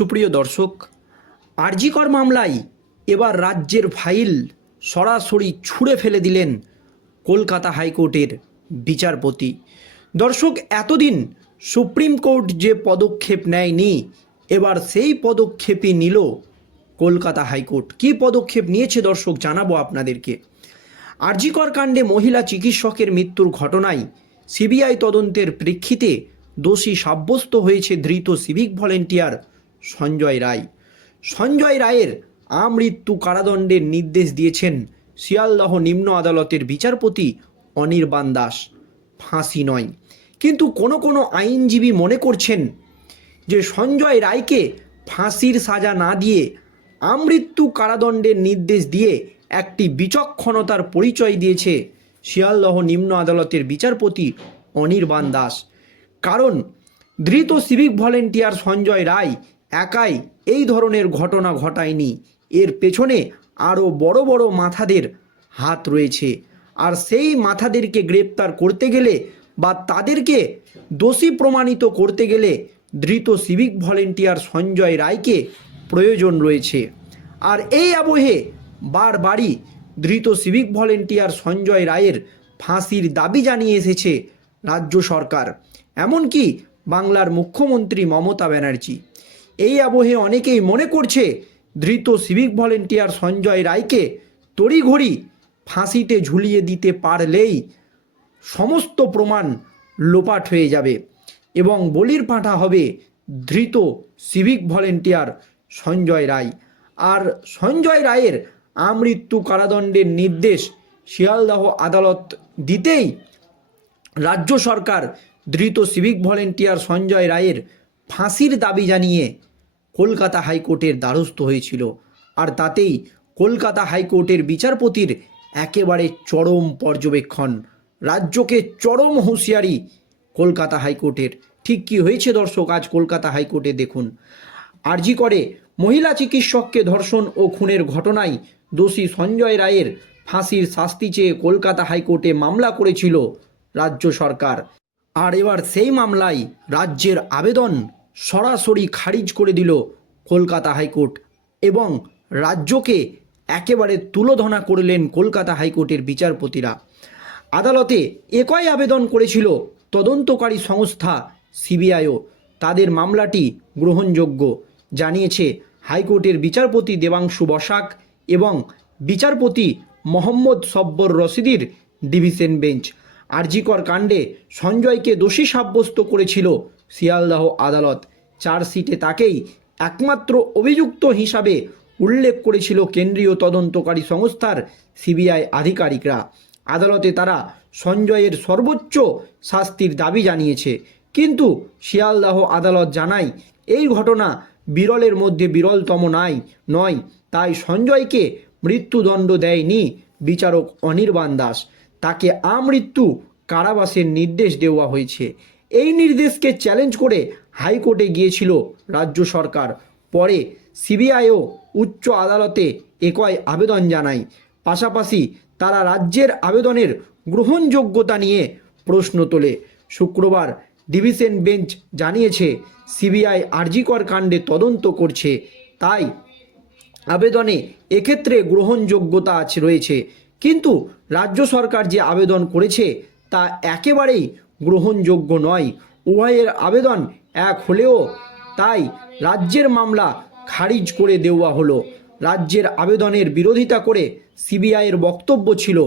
সুপ্রিয় দর্শক, আরজিকর মামলায় এবার রাজ্যের ফাইল সরাসরি ছুঁড়ে ফেলে দিলেন কলকাতা হাইকোর্টের বিচারপতি। দর্শক, এতদিন সুপ্রিম কোর্ট যে পদক্ষেপ নেয়নি, এবার সেই পদক্ষেপই নিল কলকাতা হাইকোর্ট। কী পদক্ষেপ নিয়েছে দর্শক, জানাব আপনাদেরকে। আরজিকর কাণ্ডে মহিলা চিকিৎসকের মৃত্যুর ঘটনায় সিবিআই তদন্তের প্রেক্ষিতে দোষী সাব্যস্ত হয়েছে ধৃত সিভিক ভলেন্টিয়ার সঞ্জয় রায়। সঞ্জয় রায়ের আমৃত্যু কারাদণ্ডের নির্দেশ দিয়েছেন শিয়ালদহ নিম্ন আদালতের বিচারপতি অনির্বাণ দাস। ফাঁসি নয়। কিন্তু কোনো কোনো আইনজীবী মনে করছেন যে সঞ্জয় রায়কে ফাঁসির সাজা না দিয়ে আমৃত্যু কারাদণ্ডের নির্দেশ দিয়ে একটি বিচক্ষণতার পরিচয় দিয়েছে শিয়ালদহ নিম্ন আদালতের বিচারপতি অনির্বাণ দাস। কারণ ধৃত সিভিক ভলেন্টিয়ার সঞ্জয় রায় একাই এই ধরনের ঘটনা ঘটায়নি। এর পেছনে আরও বড় বড় মাথাদের হাত রয়েছে। আর সেই মাথাদেরকে গ্রেপ্তার করতে গেলে বা তাদেরকে দোষী প্রমাণিত করতে গেলে ধৃত সিভিক ভলেন্টিয়ার সঞ্জয় রায়কে প্রয়োজন রয়েছে। আর এই আবহে বারবারই ধৃত সিভিক ভলেন্টিয়ার সঞ্জয় রায়ের ফাঁসির দাবি জানিয়ে এসেছে রাজ্য সরকার। এমনকি বাংলার মুখ্যমন্ত্রী মমতা ব্যানার্জি। এই আবহে অনেকেই মনে করছে ধৃত সিভিক ভলেন্টিয়ার সঞ্জয় রায়কে তড়িঘড়ি ফাঁসিতে ঝুলিয়ে দিতে পারলেই সমস্ত প্রমাণ লোপাট হয়ে যাবে এবং বলির পাঁঠা হবে ধৃত সিভিক ভলেন্টিয়ার সঞ্জয় রায়। আর সঞ্জয় রায়ের আমৃত্যু কারাদণ্ডের নির্দেশ শিয়ালদাহ আদালত দিতেই রাজ্য সরকার ধৃত সিভিক ভলেন্টিয়ার সঞ্জয় রায়ের ফাঁসির দাবি জানিয়ে কলকাতা হাইকোর্টের দ্বারস্থ হয়েছিল। আর তাতেই কলকাতা হাইকোর্টের বিচারপতির একেবারে চরম পর্যবেক্ষণ। রাজ্যকে চরম হুঁশিয়ারি কলকাতা হাইকোর্টের। ঠিক কি হয়েছে দর্শক? আজ কলকাতা হাইকোর্টে দেখুন। আরজি করে মহিলা চিকিৎসককে ধর্ষণ ও খুনের ঘটনায় দোষী সঞ্জয় রায়ের ফাঁসির শাস্তি চেয়ে কলকাতা হাইকোর্টে মামলা করেছিল রাজ্য সরকার। আর এবার সেই মামলায় রাজ্যের আবেদন সরাসরি খারিজ করে দিল কলকাতা হাইকোর্ট এবং রাজ্যকে একেবারে তুলোধনা করলেন কলকাতা হাইকোর্টের বিচারপতিরা। আদালতে একই আবেদন করেছিল তদন্তকারী সংস্থা সিবিআইও। তাদের মামলাটি গ্রহণযোগ্য, জানিয়েছে হাইকোর্টের বিচারপতি দেবাংশু বসাক এবং বিচারপতি মোহাম্মদ সব্বর রশিদির ডিভিশন বেঞ্চ। আরজিকর কাণ্ডে সঞ্জয়কে দোষী সাব্যস্ত করেছিল শিয়ালদাহ আদালত। চার্জশিটে তাকেই একমাত্র অভিযুক্ত হিসাবে উল্লেখ করেছিল কেন্দ্রীয় তদন্তকারী সংস্থার সিবিআই আধিকারিকরা। আদালতে তারা সঞ্জয়ের সর্বোচ্চ শাস্তির দাবি জানিয়েছে। কিন্তু শিয়ালদাহ আদালত জানায়, এই ঘটনা বিরলের মধ্যে বিরলতম নাই, নয়, তাই সঞ্জয়কে মৃত্যুদণ্ড দেয়নি বিচারক অনির্বাণ দাস। তাকে আমৃত্যু কারাবাসের নির্দেশ দেওয়া হয়েছে। এই নির্দেশকে চ্যালেঞ্জ করে হাইকোর্টে গিয়েছিল রাজ্য সরকার। পরে সিবিআইও উচ্চ আদালতে একই আবেদন জানায়। পাশাপাশি তারা রাজ্যের আবেদনের গ্রহণযোগ্যতা নিয়ে প্রশ্ন তোলে। শুক্রবার ডিভিশন বেঞ্চ জানিয়েছে, সিবিআই আরজিকর কাণ্ডে তদন্ত করছে, তাই আবেদনে এক্ষেত্রে গ্রহণযোগ্যতা আছে রয়েছে। কিন্তু রাজ্য সরকার যে আবেদন করেছে, তা একেবারেই গ্রহণযোগ্য নয়। উভয়ের আবেদন এক হলেও তাই রাজ্যের মামলা খারিজ করে দেওয়া হলো। রাজ্যের আবেদনের বিরোধিতা করে সিবিআইয়ের বক্তব্য ছিল,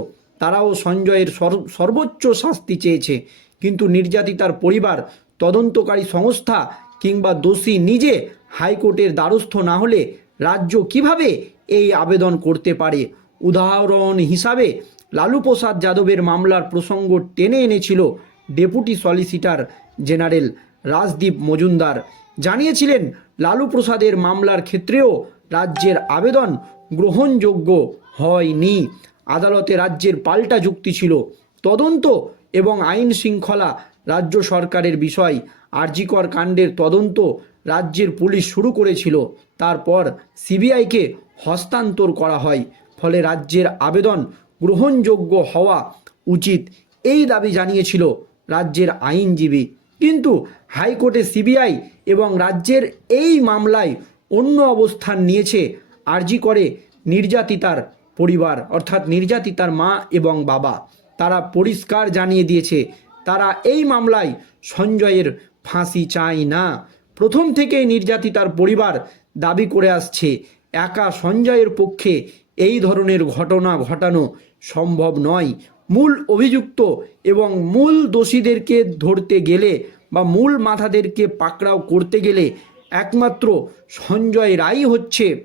তারাও সঞ্জয়ের সর্বোচ্চ শাস্তি চেয়েছে। কিন্তু নির্যাতিতার পরিবার, তদন্তকারী সংস্থা কিংবা দোষী নিজে হাইকোর্টের দ্বারস্থ না হলে রাজ্য কীভাবে এই আবেদন করতে পারে? উদাহরণ হিসাবে লালু প্রসাদ যাদবের মামলার প্রসঙ্গ টেনে এনেছিল deputy solicitor general Rajdeep Majumdar জানিয়েছিলেন, লালু প্রসাদের মামলার ক্ষেত্রেও রাজ্যের আবেদন গ্রহণযোগ্য হয়নি। আদালতে রাজ্যের পাল্টা যুক্তি ছিল। তদন্ত এবং আইন শৃঙ্খলা রাজ্য সরকারের বিষয় আরজিকর কাণ্ডের তদন্ত রাজ্যের পুলিশ শুরু করেছিল। তারপর সিবিআইকে হস্তান্তর করা হয়। ফলে রাজ্যের আবেদন গ্রহণযোগ্য হওয়া উচিত। এই দাবি জানিয়েছিল রাজ্যের আইনজীবী। কিন্তু হাইকোর্টে সিবিআই এবং রাজ্যের এই মামলায় অন্য অবস্থান নিয়েছে, আরজি করে নির্যাতিতার পরিবার, অর্থাৎ নির্যাতিতার মা এবং বাবা। তারা পরিষ্কার জানিয়ে দিয়েছে, তারা এই মামলায় সঞ্জয়ের ফাঁসি চায় না। প্রথম থেকেই নির্যাতিতার পরিবার দাবি করে আসছে, একা সঞ্জয়ের পক্ষে এই ধরনের ঘটনা ঘটানো সম্ভব নয়। মূল অভিযুক্ত এবং মূল দোষীদেরকে ধরতে গেলে বা মূল মাথাদেরকে পাকড়াও করতে গেলে একমাত্র সঞ্জয় রায় হচ্ছে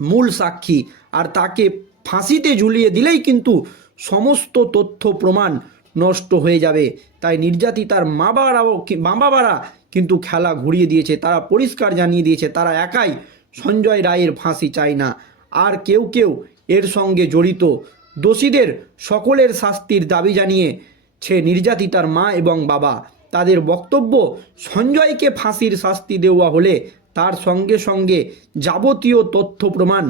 মূল সাক্ষী। আর তাকে ফাঁসিতে ঝুলিয়ে দিলেই কিন্তু সমস্ত তথ্য প্রমাণ নষ্ট হয়ে যাবে। তাই নির্যাতিতার মা বাবারাও মা বাবারা কিন্তু খেলা ঘুরিয়ে দিয়েছে, তারা পরিষ্কার জানিয়ে দিয়েছে, তারা একাই সঞ্জয় রায়ের ফাঁসি চায় না। আর কেউ কেউ এর সঙ্গে জড়িত। দোষীদের সকলের শাস্তির দাবি জানিয়েছে নির্যাতিতার মা এবং বাবা। তাদের বক্তব্য, সঞ্জয়কে ফাঁসির শাস্তি দেওয়া হলে তার সঙ্গে সঙ্গে যাবতীয় তথ্য প্রমাণ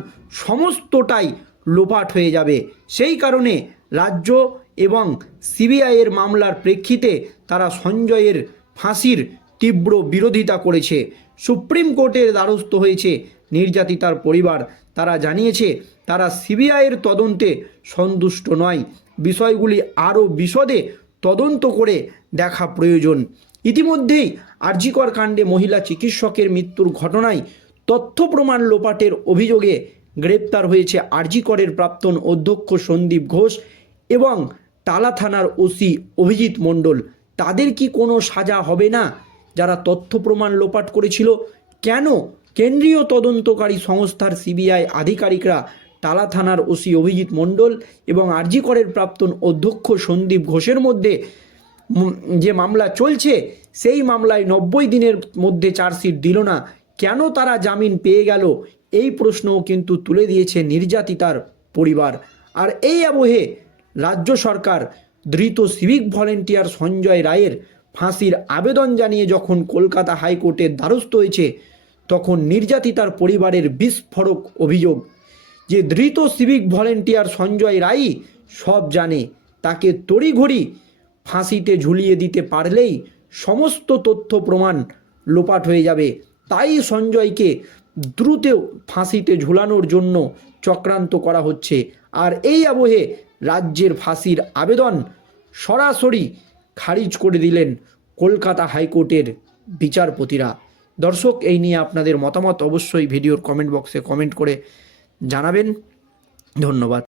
সমস্তটাই লোপাট হয়ে যাবে। সেই কারণে রাজ্য এবং সিবিআইয়ের মামলার প্রেক্ষিতে তারা সঞ্জয়ের ফাঁসির তীব্র বিরোধিতা করেছে। সুপ্রিম কোর্টের দ্বারস্থ হয়েছে নির্যাতিতার পরিবার। তারা জানিয়েছে তারা সিবিআইয়ের তদন্তে সন্তুষ্ট নয়। বিষয়গুলি আরও বিশদে তদন্ত করে দেখা প্রয়োজন। ইতিমধ্যেই আরজিকর কাণ্ডে মহিলা চিকিৎসকের মৃত্যুর ঘটনায় তথ্য প্রমাণ লোপাটের অভিযোগে গ্রেপ্তার হয়েছে আরজিকরের প্রাক্তন অধ্যক্ষ সন্দীপ ঘোষ এবং তালা থানার ওসি অভিজিৎ মণ্ডল। তাদের কি কোনো সাজা হবে না? যারা তথ্য প্রমাণ লোপাট করেছিল, কেন কেন্দ্রীয় তদন্তকারী সংস্থার সিবিআই আধিকারিকরা টালা থানার ওসি অভিজিৎ মণ্ডল এবং আরজিকরের প্রাক্তন অধ্যক্ষ সন্দীপ ঘোষের মধ্যে যে মামলা চলছে, সেই মামলায় নব্বই দিনের মধ্যে চার্জশিট দিল না। কেন তারা জামিন পেয়ে গেল? এই প্রশ্নও কিন্তু তুলে দিয়েছে নির্যাতিতার পরিবার। আর এই আবহে রাজ্য সরকার ধৃত সিভিক ভলেন্টিয়ার সঞ্জয় রায়ের ফাঁসির আবেদন জানিয়ে যখন কলকাতা হাইকোর্টের দ্বারস্থ হয়েছে, তখন নির্যাতিতার পরিবারের বিস্ফোরক অভিযোগ যে ধৃত সিভিক ভলেন্টিয়ার সঞ্জয় রাই সব জানে, তাকে তড়িঘড়ি ফাঁসিতে ঝুলিয়ে দিতে পারলেই সমস্ত তথ্য প্রমাণ লোপাট হয়ে যাবে। তাই সঞ্জয়কে দ্রুত ফাঁসিতে ঝুলানোর জন্য চক্রান্ত করা হচ্ছে। আর এই আবহে রাজ্যের ফাঁসির আবেদন সরাসরি খারিজ করে দিলেন কলকাতা হাইকোর্টের বিচারপতিরা। দর্শক, এই নিয়ে আপনাদের মতামত অবশ্যই ভিডিওর কমেন্ট বক্সে কমেন্ট করে জানাবেন। ধন্যবাদ।